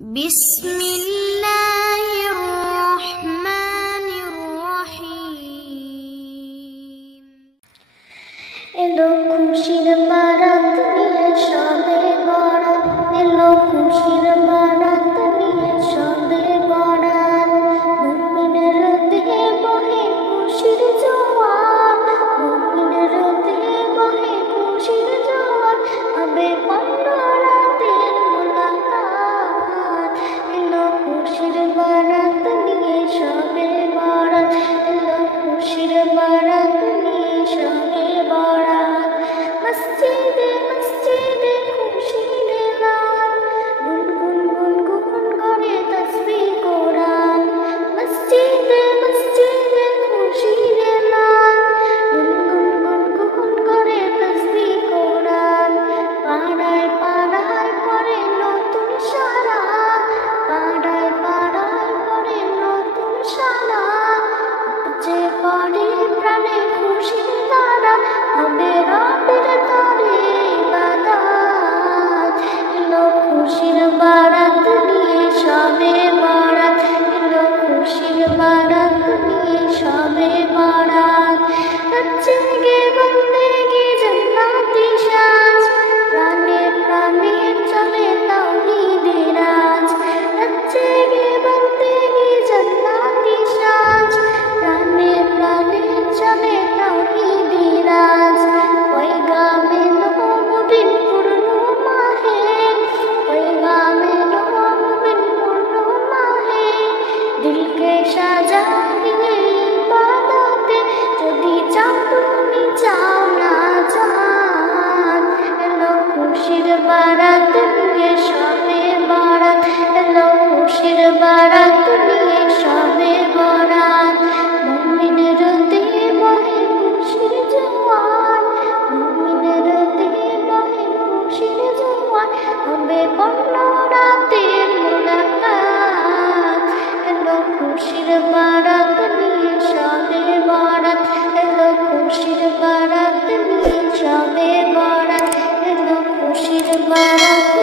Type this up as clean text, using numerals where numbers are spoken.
বিসমিল্লাহির রহমানির রহিম। এলো খুশির বারাত নিয়ে সবে বরাত, এলো খুশির বারাত নিয়ে সবে বরাত। মুমিনের দেহে বহে খুশির জোয়ার, মুমিনের দেহে বহে খুশির জোয়ার। হবে রাতের মুলাকাত, এলো খুশির বারাত নিয়ে সবে বরাত, এলো খুশির বারাত নিয়ে সবে বরাত। মসজিদে মসজিদে খুশির এলান, গুনগুন গুনগুন করে তাসবিহ কোরআন। মসজিদে মসজিদে খুশির এলান, গুনগুন গুনগুন করে তাসবিহ কোরআন। পাড়ায় পাড়ায় পড়ে নতুন সারা, পাড়ায় পাড়ায় পড়ে নতুন সারা। যে পড়ে প্রাণে খুশির ধারা, হবে রবের তরে ইবাদত। এলো খুশির বারাত নিয়ে সবে বরাত, এলো খুশির বারাত নিয়ে সবে বরাত। হচ্ছে গে বন্দেগি জান্নাতি সাজ, প্রাণে প্রাণে চলে তাওহীদের রাজ। হচ্ছে গে বন্দেগি জান্নাতি সাজ, প্রাণে প্রাণে চলে তাওহীদের রাজ। পয়গামে নবীর পূর্ণ মাহে, পয়গামে নবীর পূর্ণ মাহে। দিলকে সাজা দিয়ে ইবাদতে, যদি চাও তুমি চাও না জান। এলো খুশির বারাত নিয়ে সবে বরাত, এলো খুশির বারাত নিয়ে সবে বরাত। মুমিনের দেহে বহে খুশির জোয়ার, মুমিনের দেহে বহে খুশির জোয়ার। হবে রাতের মুলাকাত, এলো খুশির বারাত নিয়ে সবে বরাত, এলো খুশির বারাত নিয়ে সবে বরাত, এলো খুশির বারাত।